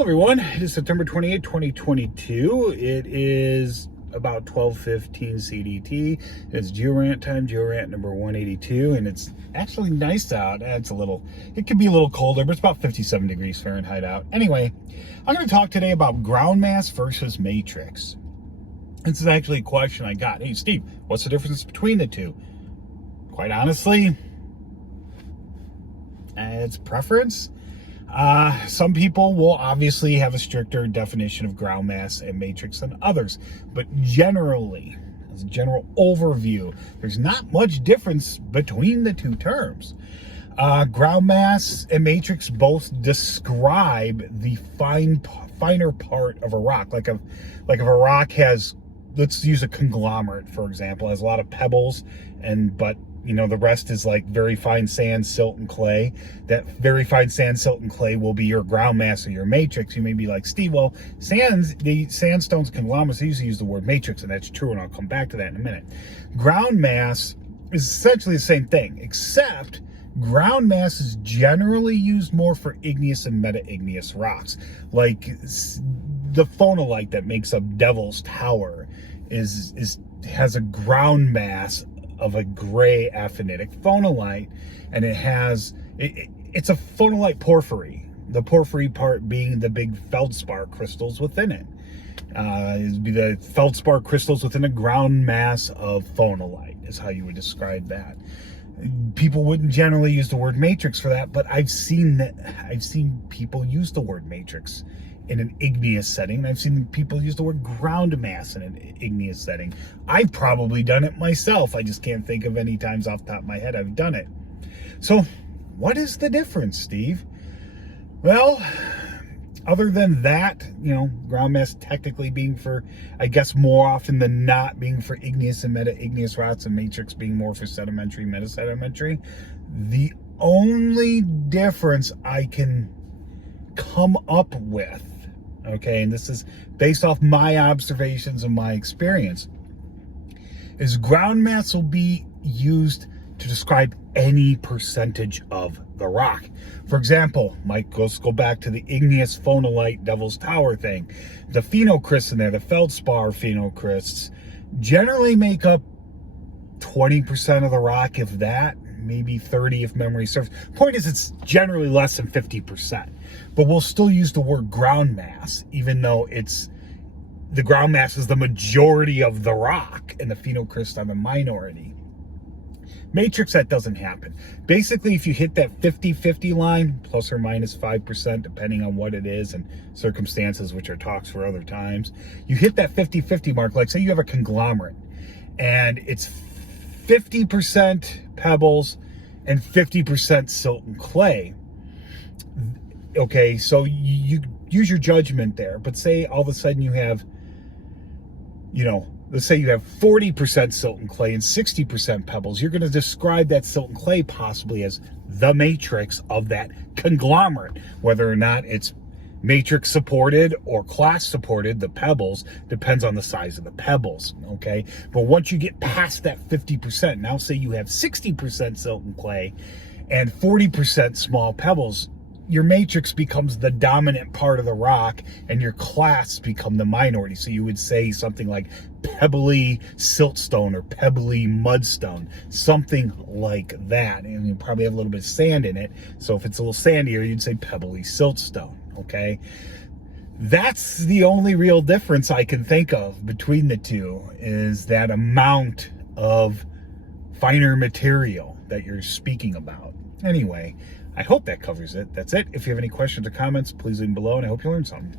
Hello everyone, it is September 28, 2022. It is about 12:15 CDT. It's Geo-Rant time, Geo-Rant number 182, and it's actually nice out. It could be a little colder, but it's about 57 degrees Fahrenheit out. Anyway, I'm going to talk today about ground mass versus matrix. This is actually a question I got. Hey Steve, what's the difference between the two? Quite honestly, it's preference. Some people will obviously have a stricter definition of ground mass and matrix than others, but generally, as a general overview, there's not much difference between the two terms. Ground mass and matrix both describe the finer part of a rock. Like if a rock has, let's use a conglomerate, for example, has a lot of pebbles, but the rest is like very fine sand, silt, and clay. That very fine sand, silt, and clay will be your ground mass or your matrix. You may be like, Steve, well, the sandstones, conglomerates, they usually use the word matrix, and that's true, and I'll come back to that in a minute. Ground mass is essentially the same thing, except ground mass is generally used more for igneous and meta-igneous rocks. Like the phonolite that makes up Devil's Tower has a ground mass of a gray aphanitic phonolite, and it's a phonolite porphyry. The porphyry part being the big feldspar crystals within it. It'd be the feldspar crystals within a ground mass of phonolite is how you would describe that. People wouldn't generally use the word matrix for that, but I've seen people use the word matrix in an igneous setting, and I've seen people use the word ground mass in an igneous setting. I've probably done it myself. I just can't think of any times off the top of my head I've done it. So what is the difference, Steve? Well, other than that, ground mass technically being for, I guess more often than not, being for igneous and meta-igneous rocks, and matrix being more for sedimentary, meta-sedimentary, the only difference I can come up with, okay, and this is based off my observations and my experience, is ground mass will be used to describe any percentage of the rock. For example, let's go back to the igneous phonolite Devil's Tower thing. The phenocrysts in there, the feldspar phenocrysts, generally make up 20% of the rock, if that, maybe 30 if memory serves. Point is, it's generally less than 50%. But we'll still use the word ground mass, even though the ground mass is the majority of the rock and the phenocrysts are the minority. Matrix, that doesn't happen. Basically, if you hit that 50-50 line, plus or minus 5%, depending on what it is and circumstances, which are talks for other times, you hit that 50-50 mark, like say you have a conglomerate, and it's 50% pebbles and 50% silt and clay. Okay, so you use your judgment there, but say all of a sudden you have, let's say you have 40% silt and clay and 60% pebbles. You're going to describe that silt and clay possibly as the matrix of that conglomerate, whether or not it's matrix supported or class supported. The pebbles depends on the size of the pebbles, okay? But once you get past that 50%, now say you have 60% silt and clay and 40% small pebbles, your matrix becomes the dominant part of the rock and your class become the minority. So you would say something like pebbly siltstone or pebbly mudstone, something like that. And you probably have a little bit of sand in it. So if it's a little sandier, you'd say pebbly siltstone, okay? That's the only real difference I can think of between the two, is that amount of finer material that you're speaking about. Anyway, I hope that covers it. That's it. If you have any questions or comments, please leave them below, and I hope you learned something.